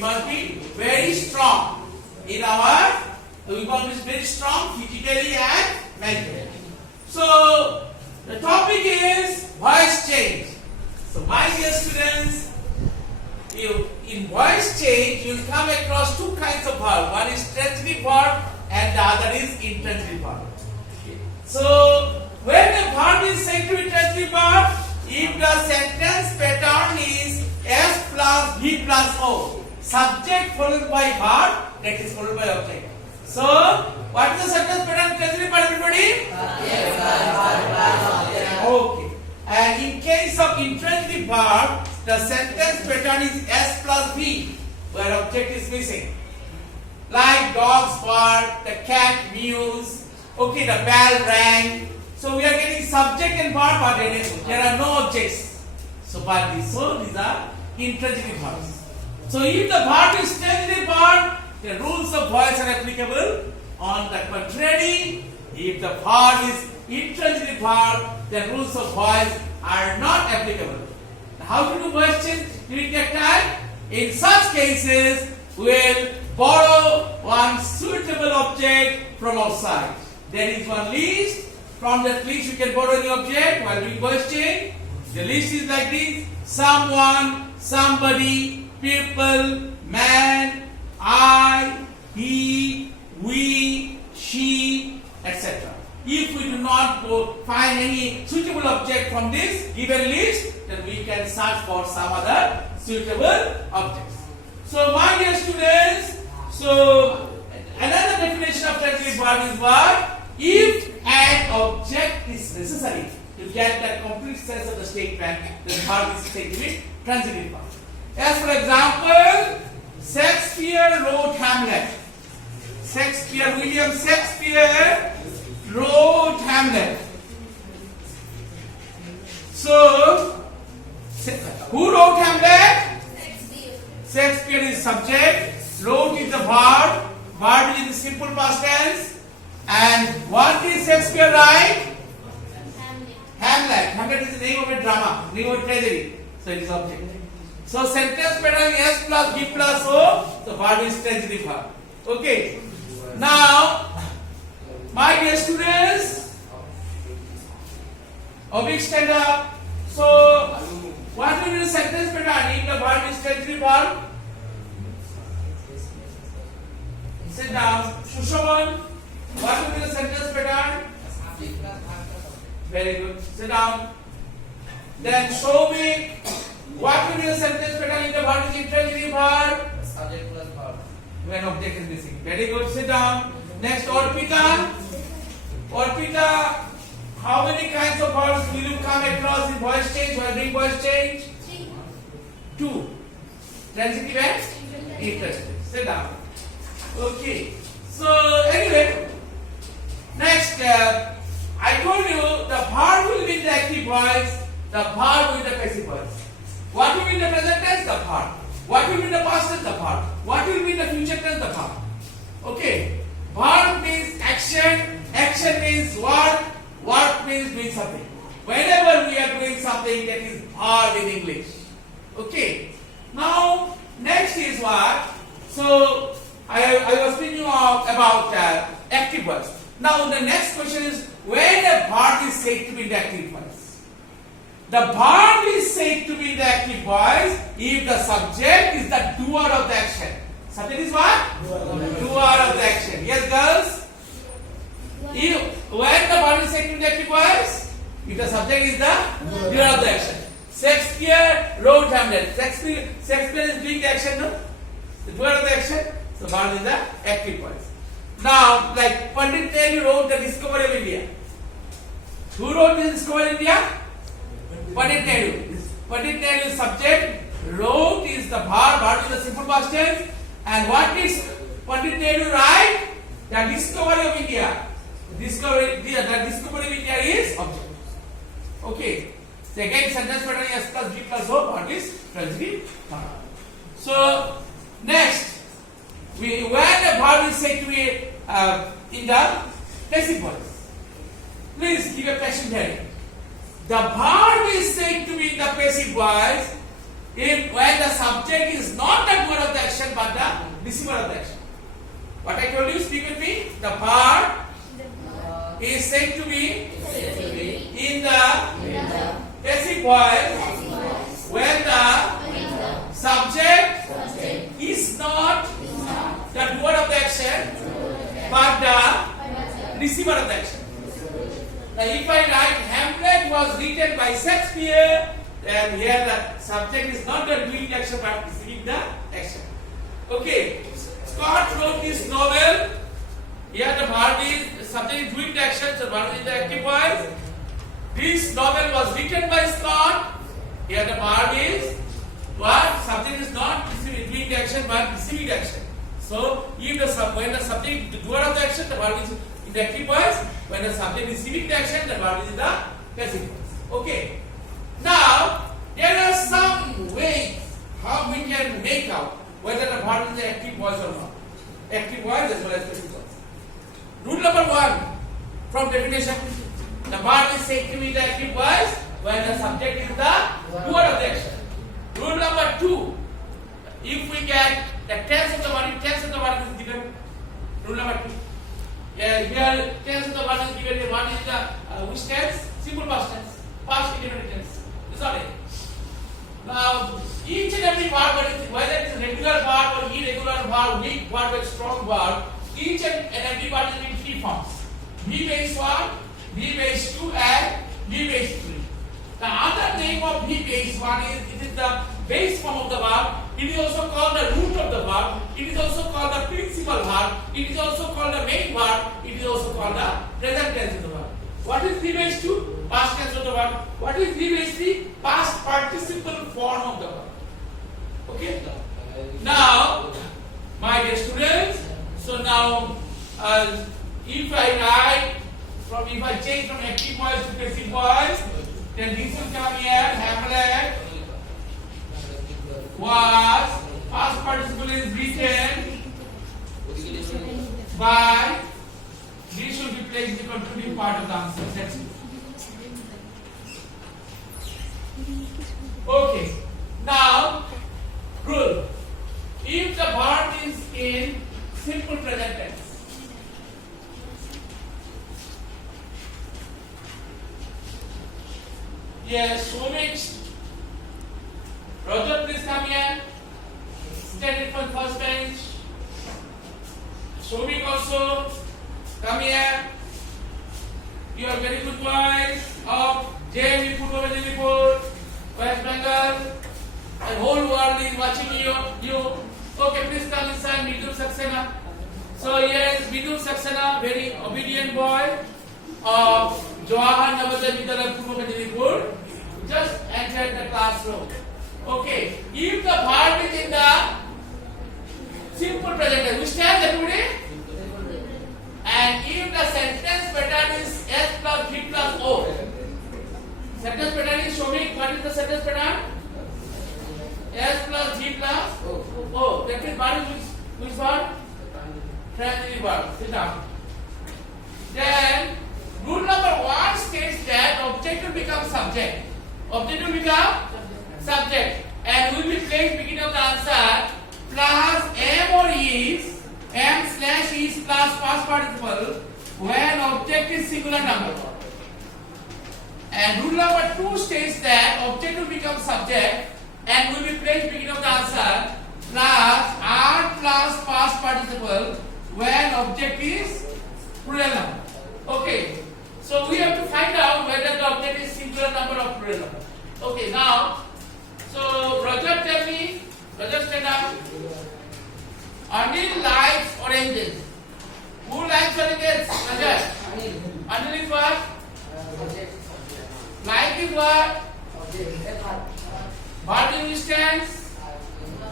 We must be very strong in our. We must be very strong physically and mentally. So the topic is voice change. So my dear students, in voice change you will come across two kinds of verb. One is transitive verb and the other is intransitive verb. So when a verb is said to be transitive verb, if the sentence pattern is S plus V plus O, subject followed by verb, that is followed by object. So what is the sentence pattern transitive verb, everybody? Okay. And in case of intransitive verb, the sentence pattern is S plus V, where object is missing. Like dogs bark, the cat mews, okay, the bell rang. So we are getting subject and verb, but there are no objects. So these are intransitive verbs. So if the verb is transitive verb, the rules of voice are applicable. On the contrary, if the verb is intransitive verb, the rules of voice are not applicable. How to do voice change during that time? In such cases, we will borrow one suitable object from outside. There is one list. From that list, we can borrow any object while doing voice change. The list is like this: someone, somebody, people, man, I, he, we, she, etc. If we do not find any suitable object from this given list, then we can search for some other suitable objects. So my dear students, so another definition of transitive verb is what? If an object is necessary to get the complete sense of the statement, the verb is said to be transitive verb. As for example, Shakespeare wrote Hamlet. William Shakespeare wrote Hamlet. So, who wrote Hamlet? Shakespeare is subject, wrote is the verb, verb is in the simple past tense. And what did Shakespeare write? Hamlet. Hamlet is the name of a drama, name of a tragedy. So it is object. So sentence pattern S plus V plus O, the verb is transitive verb. Okay. Now, my dear students, object stand up. So, what will be the sentence pattern if the verb is transitive verb? Sit down. Shushaman, what will be the sentence pattern? Very good. Sit down. Then Shobik, what will be the sentence pattern if the verb is intransitive verb? Subject plus verb. When object is missing. Very good. Sit down. Next, Orpita, how many kinds of verbs will you come across in voice change while doing voice change? 2. Transitive and intransitive. Sit down. Okay. So anyway, next I told you the verb will be in the active voice, the verb will be in the passive voice. What will be in the present tense? The verb. What will be in the past tense? The verb. What will be in the future tense? The verb. Okay. Verb means action. Action means work. Work means doing something. Whenever we are doing something, that is verb in English. Okay. Now, next is what? So, I was thinking about active voice. Now, the next question is, when a verb is said to be in the active voice? The verb is said to be in the active voice if the subject is the doer of the action. Subject is what? Doer of the action. Yes, girls? When the verb is said to be in the active voice? If the subject is the doer of the action. Shakespeare wrote Hamlet. Shakespeare is doing the action, no? The doer of the action. So verb is the active voice. Now, like Pandit Nehru wrote the discovery of India. Who wrote the discovery of India? Pandit Nehru. Pandit Nehru's subject, wrote is the verb is the simple past tense. And what is Pandit Nehru write? The discovery of India. The discovery of India is object. Okay. So again, sentence pattern S plus V plus O, what is transitive verb. So next, when a verb is said to be in the passive voice, please give a patient hearing. The verb is said to be in the passive voice if when the subject is not the doer of the action but the receiver of the action. What I told you, speak with me. The verb is said to be in the passive voice when the subject is not the doer of the action but the receiver of the action. Now if I write Hamlet was written by Shakespeare, then here the subject is not the doing the action but receiving the action. Okay, Scott wrote this novel. Here the verb is, the subject is doing the action, so verb is the active voice. This novel was written by Scott. Here the verb is what? Subject is not doing the action but receiving the action. So if when the subject, the doer of the action, the verb is in the active voice. When the subject is receiving the action, the verb is in the passive voice. Okay. Now there are some ways how we can make out whether the verb is the active voice or not. Active voice as well as passive voice. Rule number 1 from definition: the verb is said to be the active voice when the subject is the doer of the action. Rule number 2: if we get the tense of the verb, tense of the verb is given. Rule number 2. Here tense of the verb is given. One is the which tense? Simple past tense. Past indefinite tense. Is not it? Now each and every verb, whether it is regular verb or irregular verb, weak verb or strong verb, each and every verb is in 3 forms: V base 1, V base 2, and V base 3. The other name of V base 1 is it is the base form of the verb. It is also called the root of the verb. It is also called the principal verb. It is also called the main verb. It is also called the present tense of the verb. What is V base 2? Past tense of the verb. What is V base 3? Past participle form of the verb. Okay. Now, my dear students, so now if I change from active voice to passive voice, then this will come here. Hamlet was, past participle is written by, this should be placed in the contributing part of the answer. That's it. Okay. Now, rule: if the verb is in simple present tense, yes, Shomik, Roger, please come here. Stand in front first bench. Shomik also, come here. You are very good boys of JME Football Report, West Bengal. The whole world is watching you. Okay, please come inside. Vidul Saxena. So here is Vidul Saxena, very obedient boy of Jawahar Navodaya Vidyalaya Purva Medinipur. Just entered the classroom. Okay, if the verb is in the simple present tense, which tense everybody? And if the sentence pattern is S plus V plus O. Sentence pattern is showing what is the sentence pattern? S plus V plus O. That is verb is which verb? Transitive verb. Sit down. Then rule number 1 states that object will become subject. Object will become subject and will be placed beginning of the answer plus am or is, am/is plus past participle when object is singular number. And rule number 2 states that object will become subject and will be placed beginning of the answer plus are plus past participle when object is plural number. Okay, so we have to find out whether the object is singular number or plural number. Okay, now, so Roger, tell me, Roger, stand up. Anil likes oranges. Who likes oranges? Roger. Anil is what? Like is what? Verb in which tense?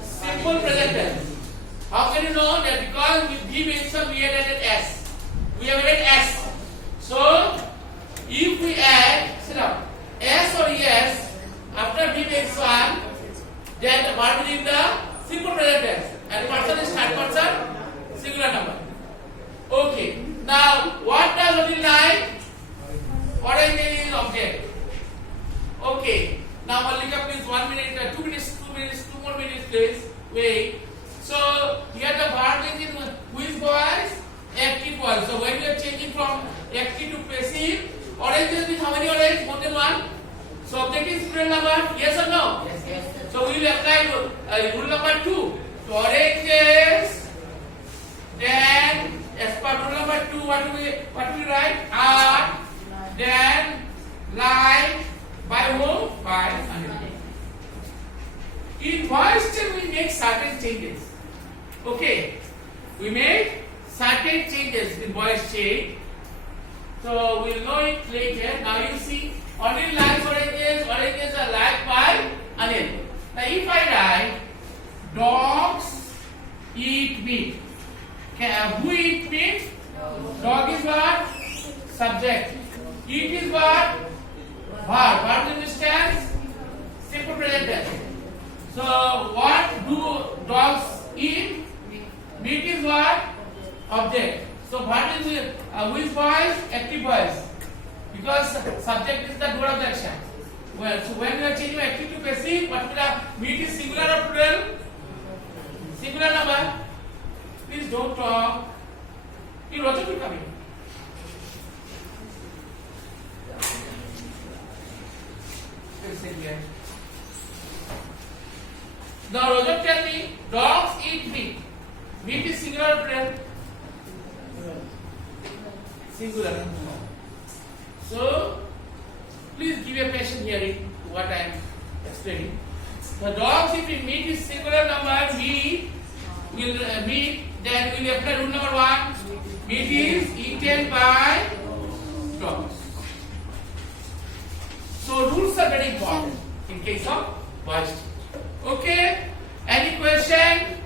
Simple present tense. How can you know that? Because with V base we have added S. We have added S. So, if we add, sit down, S or ES after V base 1, then the verb is in the simple present tense and the person is third person singular number. Okay. Now, what does Anil like? Orange is object. Okay. Now, Malika, please 1 minute, 2 minutes Oranges with how many orange? More than one. So object is plural number. Yes or no? Yes, yes. So we will apply rule number 2. So oranges. Then as per rule number 2, what do we write? Are then like by whom? By Anil. In voice chain we make certain changes. Okay, we make certain changes in voice chain. So we'll know it later. Now you see, Anil likes oranges. Oranges are liked by Anil. Now if I write dogs eat meat, who eat meat? Dog is what? Subject. Eat is what? Verb. Verb understands? Simple present tense. So what do dogs eat? Meat is what? Object. So verb is which voice? Active voice. Because subject is the doer of the action. Well, so when we are changing active to passive, what will have? Meat is singular or plural? Singular number. Please don't talk. You Roger will come in. Please sit here. Now Roger tell me, dogs eat meat. Meat is singular or plural? Singular. So please give a patient hearing to what I am explaining. The dogs eat meat is singular number. Meat will then we will apply rule number 1. Meat is eaten by dogs. So rules are very important in case of voice change. Okay? Any question?